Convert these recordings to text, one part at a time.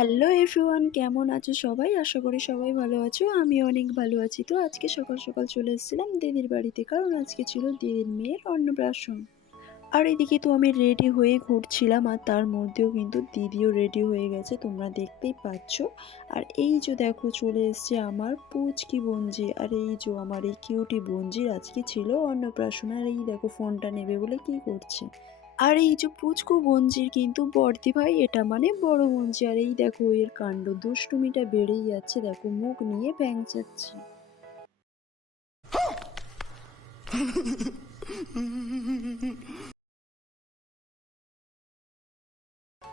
Hello everyone কেমন আছো সবাই? আশা করি সবাই ভালো আছো। আমি অনেক ভালো আছি। তো আজকে সকাল সকাল চলে এসেছিলাম দিদির বাড়িতে, কারণ আজকে ছিল দিদির মেয়ের অন্নপ্রাশন। আর এদিকে তো আমি রেডি হয়ে ঘুরছিলাম, আর তার মধ্যেও কিন্তু দিদিও রেডি হয়ে গেছে, তোমরা দেখতেই পাচ্ছ। আর এই যে দেখো, চলে এসছে আমার পুচকি বঞ্জি। আর এই যে আমার এই কিউটি বঞ্জির আজকে ছিল অন্নপ্রাশন। আর এই দেখো, ফোনটা নেবে বলে কি করছে? আর এই যে পুচকু বঞ্জির কিন্তু বর্দি ভাই, এটা মানে বড় বঞ্জি আর এই দেখো, এর কাণ্ড দুষ্টুমিটা বেড়েই যাচ্ছে। দেখো, মুখ নিয়ে ব্যাং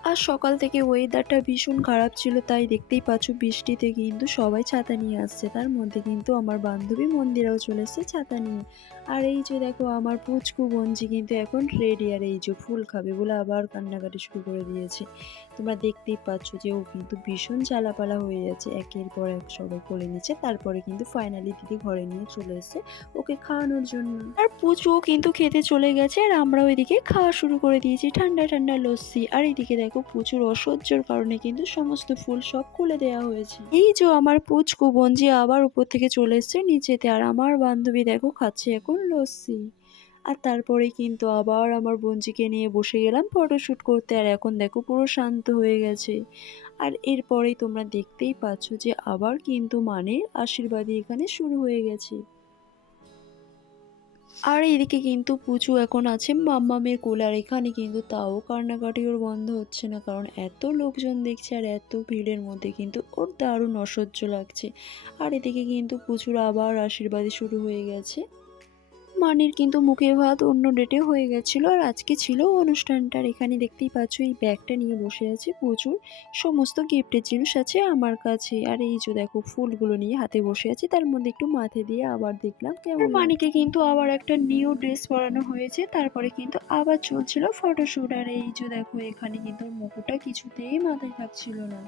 আর সকাল থেকে ওয়েদারটা ভীষণ খারাপ ছিল, তাই দেখতেই পাচ্ছ বৃষ্টিতে কিন্তু সবাই ছাতা নিয়ে আসছে। তার মধ্যে কিন্তু আমার বান্ধবী মন্দিরাও চলে এসছে ছাতা নিয়ে। আর এই যে দেখো, আমার পুচকু বঞ্জি কিন্তু এখন রেডি আর এই যে ফুল খাবে বলে আবার কান্নাকাটি শুরু করে দিয়েছে। তোমরা দেখতেই পাচ্ছ যে ও কিন্তু ভীষণ জ্বালাপালা হয়ে যাচ্ছে। একের পর এক সবাই কোলে নিচ্ছে। তারপরে কিন্তু ফাইনালি দিদি ঘরে নিয়ে চলে এসছে ওকে খাওয়ানোর জন্য। আর পুচুও কিন্তু খেতে চলে গেছে আর আমরা ওইদিকে খাওয়া শুরু করে দিয়েছি ঠান্ডা ঠান্ডা লস্যি। আর এইদিকে দেখো প্রচুর অসহ্যর কারণে কিন্তু সমস্ত ফুল সব খুলে দেওয়া হয়েছে। এই যে আমার পুচকু বঞ্জি আবার উপর থেকে চলে এসছে নিচেতে, আর আমার বান্ধবী দেখো খাচ্ছে এখন লস্যি। আর তারপরে কিন্তু আবার আমার বঞ্জিকে নিয়ে বসে গেলাম ফটোশ্যুট করতে, আর এখন দেখো পুরো শান্ত হয়ে গেছে। আর এরপরেই তোমরা দেখতেই পাচ্ছ যে আবার কিন্তু মানে আশীর্বাদী এখানে শুরু হয়ে গেছে। আর এদিকে কিন্তু পুচু এখন আছে মাম্মামের কোলে, আর এখানে কিন্তু তাও কান্নাকাটি ওর বন্ধ হচ্ছে না, কারণ এত লোকজন দেখছে আর এত ভিড়ের মধ্যে কিন্তু ওর দারুণ অসহ্য লাগছে। আর এদিকে কিন্তু পুচুর আবার আশীর্বাদে শুরু হয়ে গেছে। মানির কিন্তু মুখে ভাত অন্য ডেটে হয়ে গেছিল আর আজকে ছিল অনুষ্ঠানটার এখানে দেখতেই পাচ্ছ এই ব্যাগটা নিয়ে বসে আছে প্রচুর। সমস্ত গিফটের জিনিস আছে আমার কাছে। আর এই যে দেখো ফুলগুলো নিয়ে হাতে বসে আছে। তার মধ্যে একটু মাথে দিয়ে আবার দেখলাম কেমন মানিকে কিন্তু আবার একটা নিউ ড্রেস পরানো হয়েছে। তারপরে কিন্তু আবার চলছিল ফটোশ্যুট আর এই যে দেখো এখানে কিন্তু ওর মুকুটটা কিছুতেই মাথায় থাকছিল না।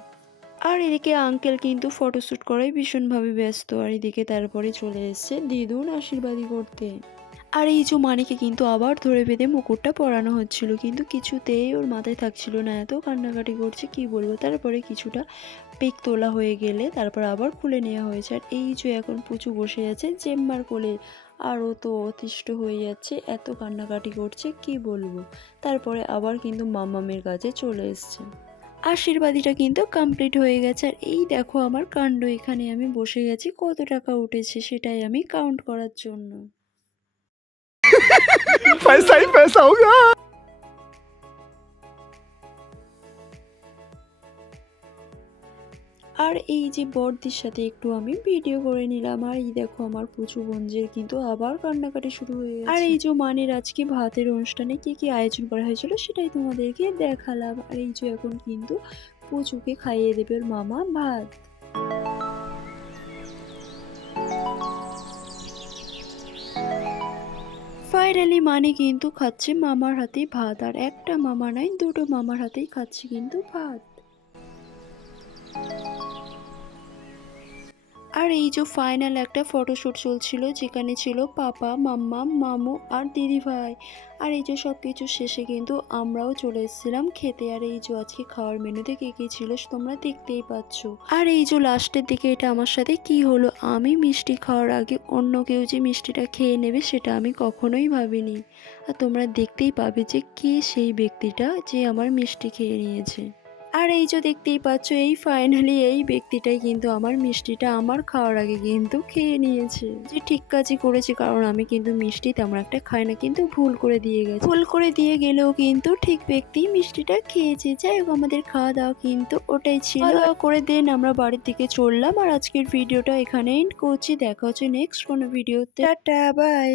আর এদিকে আঙ্কেল কিন্তু ফটোশ্যুট করাই ভীষণভাবে ব্যস্ত। আর এদিকে তারপরে চলে এসছে দিদুন আশীর্বাদী করতে। আর এই যে মানিকে কিন্তু আবার ধরে বেঁধে মুকুটটা পরানো হচ্ছিল, কিন্তু কিছুতেই ওর মাথায় থাকছিল না। এত কান্নাকাটি করছে, কি বলব? তারপরে কিছুটা পেক তোলা হয়ে গেলে তারপর আবার খুলে নেওয়া হয়েছে। আর এই যে এখন পুচু বসে আছে, চেম্বার কোলে আর ও তো অতিষ্ঠ হয়ে যাচ্ছে, এত কান্নাকাটি করছে, কি বলব? তারপরে আবার কিন্তু মামামের কাছে চলে এসছে। আশীর্বাদীটা কিন্তু কমপ্লিট হয়ে গেছে। আর এই দেখো আমার কাণ্ড, এখানে আমি বসে গেছি, কত টাকা উঠেছে সেটাই আমি কাউন্ট করার জন্য। phải আর এই যে বর্দির সাথে একটু আমি ভিডিও করে নিলাম, আর এই দেখো আমার পুচু বঞ্জের কিন্তু আবার কান্নাকাটি শুরু হয়ে গেছে। আর এই যে মানের আজকে ভাতের অনুষ্ঠানে কি কি আয়োজন করা হয়েছিল সেটাই তোমাদেরকে দেখালাম। আর এই যে এখন কিন্তু পুচুকে খাইয়ে দেবে মামা ভাত। ফাইনালি মানে কিন্তু খাচ্ছে মামার হাতেই ভাত, আর একটা মামা নাই, দুটো মামার হাতেই খাচ্ছে কিন্তু ভাত। আর এই যে ফাইনাল একটা ফটোশ্যুট চলছিল, যেখানে ছিল পাপা, মাম্মা, মামু আর দিদি ভাই। আর এই যে সব কিছু শেষে কিন্তু আমরাও চলে এসেছিলাম খেতে। আর এই যে আজকে খাওয়ার মেনুতে কে কী ছিল তোমরা দেখতেই পাচ্ছ। আর এই যে লাস্টের দিকে এটা আমার সাথে কি হলো, আমি মিষ্টি খাওয়ার আগে অন্য কেউ যে মিষ্টিটা খেয়ে নেবে সেটা আমি কখনোই ভাবিনি। আর তোমরা দেখতেই পাবে যে কে সেই ব্যক্তিটা যে আমার মিষ্টি খেয়ে নিয়েছে। আর এই যে দেখতেই পাচ্ছ, এই ফাইনালি এই ব্যক্তিটাই কিন্তু আমার মিষ্টিটা আমার খাওয়ার আগে কিন্তু খেয়ে নিয়েছে। যে ঠিক কাজই করেছে, কারণ আমি কিন্তু মিষ্টি তেমন একটা খাই না, কিন্তু ভুল করে দিয়ে গেছে। ভুল করে দিয়ে গেলেও কিন্তু ঠিক ব্যক্তি মিষ্টিটা খেয়েছে। যাই হোক, আমাদের খাওয়া দাওয়া কিন্তু ওটাই ছিল। দাওয়া করে দেন আমরা বাড়ির দিকে চললাম, আর আজকের ভিডিওটা এখানে এন্ড করছি। দেখা হচ্ছে নেক্সট কোনো ভিডিওতে। Tata bye